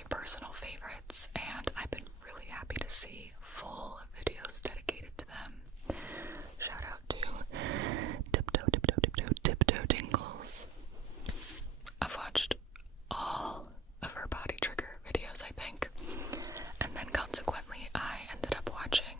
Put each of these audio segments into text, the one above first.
my personal favorites, and I've been really happy to see full videos dedicated to them. Shout out to Tiptoe Tingles. I've watched all of her body trigger videos, I think, and then consequently I ended up watching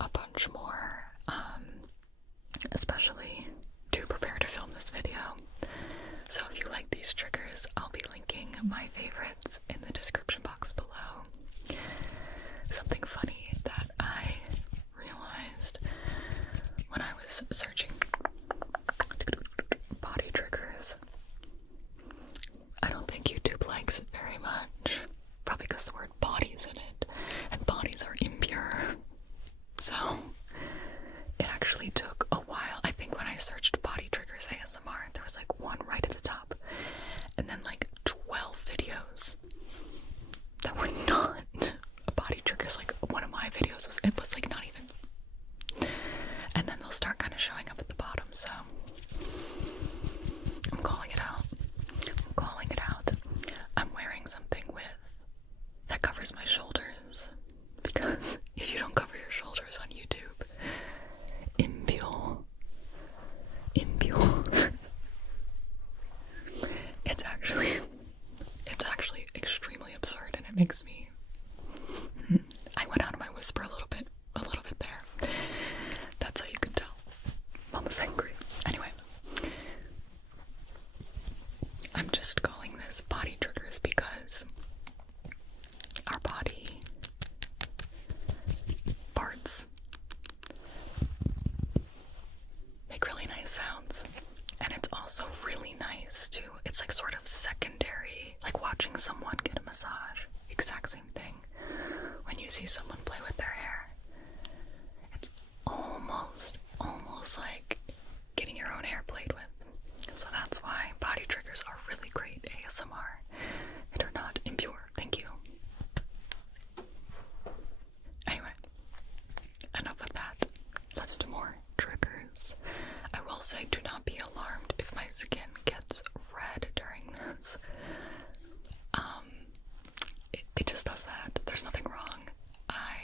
a bunch more, especially to prepare to film this video. So if you like these triggers, I'll be linking my favorites in the description box below. Something funny that I realized when I was searching body triggers, I don't think YouTube likes it very much, probably because the word body's in it, and bodies are impure. So it actually took a while. I think when I searched body triggers ASMR, there was like one right at the top, and then like 12 videos that were not body triggers. Like one of my videos was, it was like not even, and then they'll start kind of showing up at the bottom. So I'm calling it out. I'm wearing something that covers my shoulders, because if you don't cover your shoulders on YouTube, impure. It's actually extremely absurd, and it makes me, I went out of my whisper a little bit there. That's how you can tell. Mama's angry. Anyway, I'm just calling this body triggers because our body parts make really nice sounds, and it's also really nice to, it's like sort of secondary, like watching someone get a massage, exact same thing. When you see someone play with their hair, it's almost like getting your own hair played with. So that's why body triggers are really great ASMR and are not impure. Thank you. Anyway, enough of that. Let's do more triggers. I will say, do not be alarmed if my skin gets red during this. It just does that. There's nothing wrong. I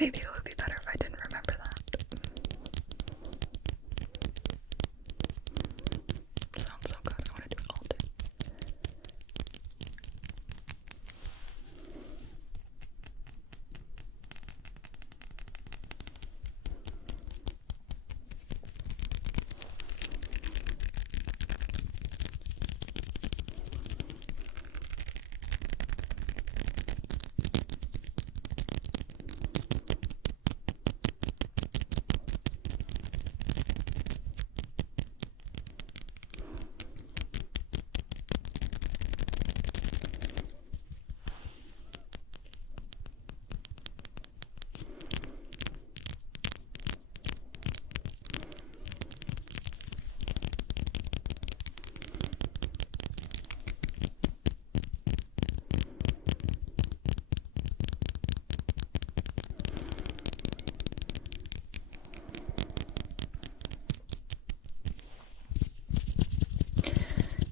Maybe it would be better if I didn't remember that. Sounds so good. I want to do it all day.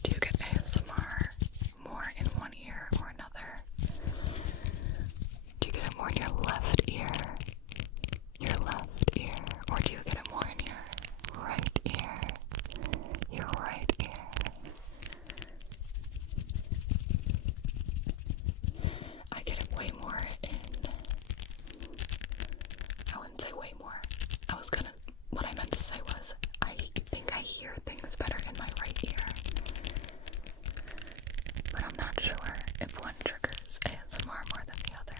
Do you get ASMR more in one ear or another? Do you get it more in your left ear? Or do you get it more in your right ear? Your right ear. I get it way more in, I wouldn't say way more. What I meant to say was, I think I hear things better in my right ear. But I'm not sure if one triggers ASMR more than the other.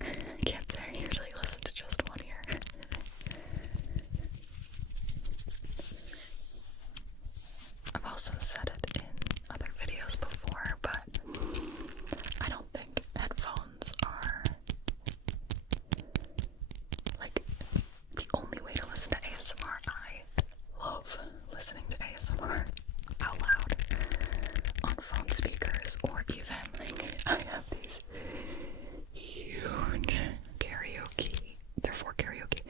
I can't say I usually listen to just one ear. I've also said it in other videos before, but I don't think headphones are like the only way to listen to ASMR. I love listening to ASMR out loud on phone speakers, or even like I have these huge karaoke, they're for karaoke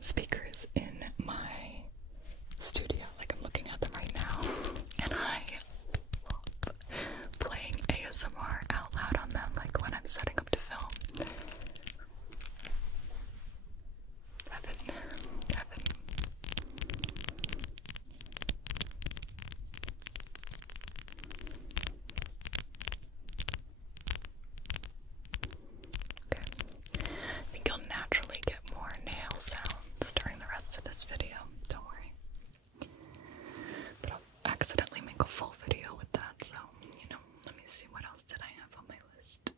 speakers in my studio. Like I'm looking at them right now, and I love playing ASMR out loud on them, like when I'm setting up to film. Heaven. Okay. I think you'll naturally get more nail sounds during the rest of this video. Don't worry. But I'll accidentally make a full video with that, so, let me see, what else did I have on my list?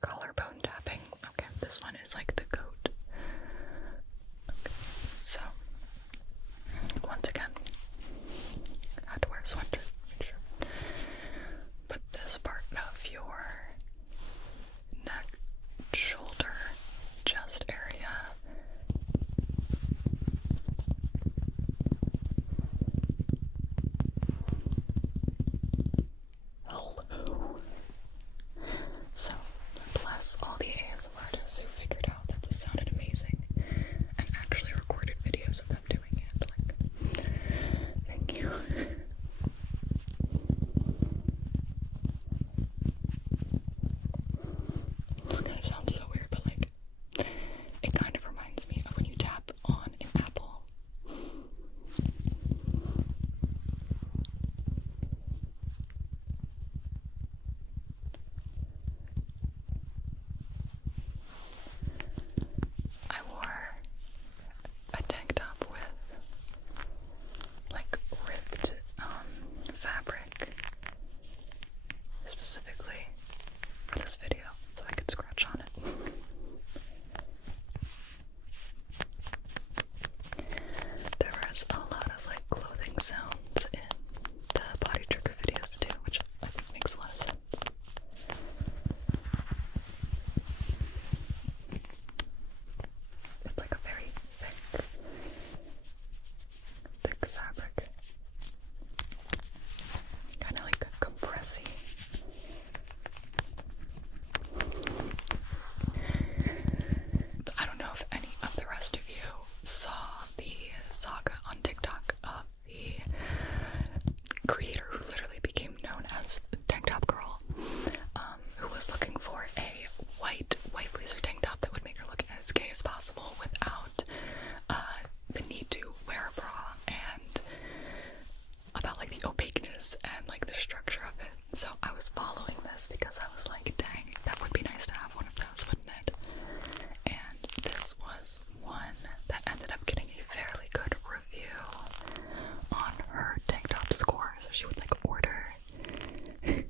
Collarbone tapping. Okay, this one is like the goat. Okay. So, once again, I had to wear a sweater. Make sure. But this part of your neck, shoulder, chest area. Hello. So, bless all the ASMR artists who figured out that this sounded amazing and actually recorded videos of them doing it. Like, thank you. It's gonna sound so weird, but like, it kind of reminds me of when you tap on an apple. I wore a tank top with like ripped fabric specifically for this video, so I could scratch on it. There was a lot of like clothing sounds in the body trigger videos too, which I think makes a lot of sense. It's like a very thick fabric. Kind of like compressy. I was following this because I was like, dang, that would be nice to have one of those, wouldn't it? And this was one that ended up getting a fairly good review on her tank top score. So she would like order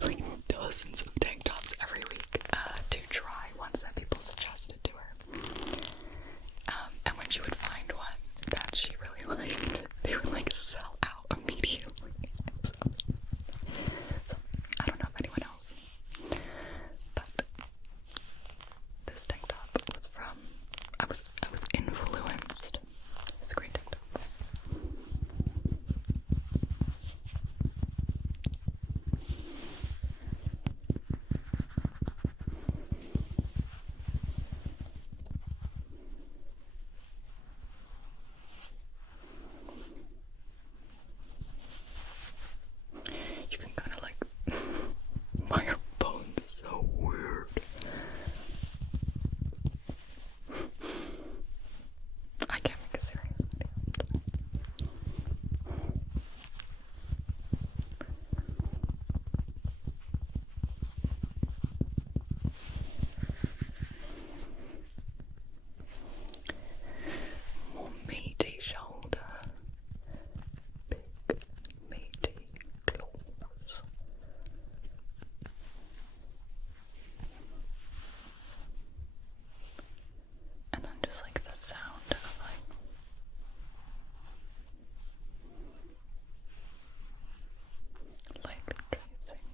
like dozens of tank tops every week to try ones that people suggested to her. And when she would find one that she really liked, they would like sell out immediately. So I don't know if anyone else, but this tank top was from, I was influenced. It's a great tank top. You can kind of like, why are bones so weird? I can't make a serious video. More meaty shoulder. Big meaty claws. And then just like the sound of like tracing.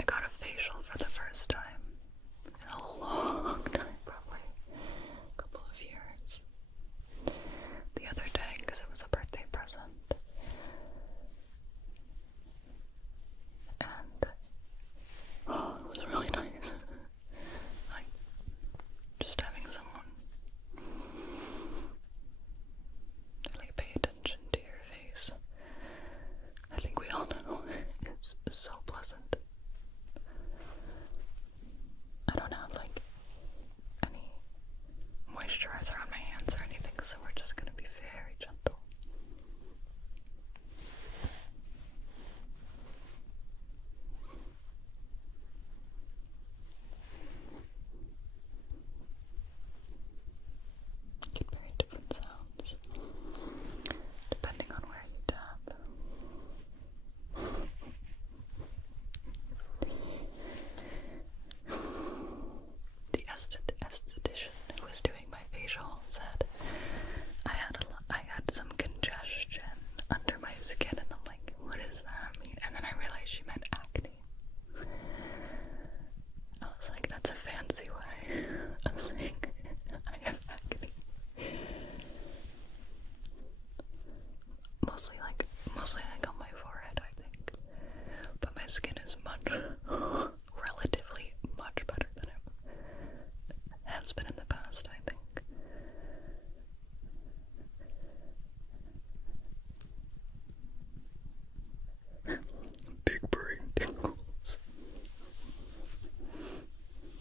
I got a facial for the first time in a long time, probably a couple of years. The other day, because it was a birthday present. And oh, it was really nice. Like just having someone like pay attention to your face. I think we all know it's so pleasant. I don't have like any moisturizer on my hands or anything, so we're just gonna be very gentle. Get very different sounds depending on where you tap. The esthetician who was doing my facial said I had some congestion under my skin, and I'm like, what does that mean? And then I realized she meant acne. I was like, that's a fancy way of saying I have acne. Mostly like on my forehead, I think. But my skin is much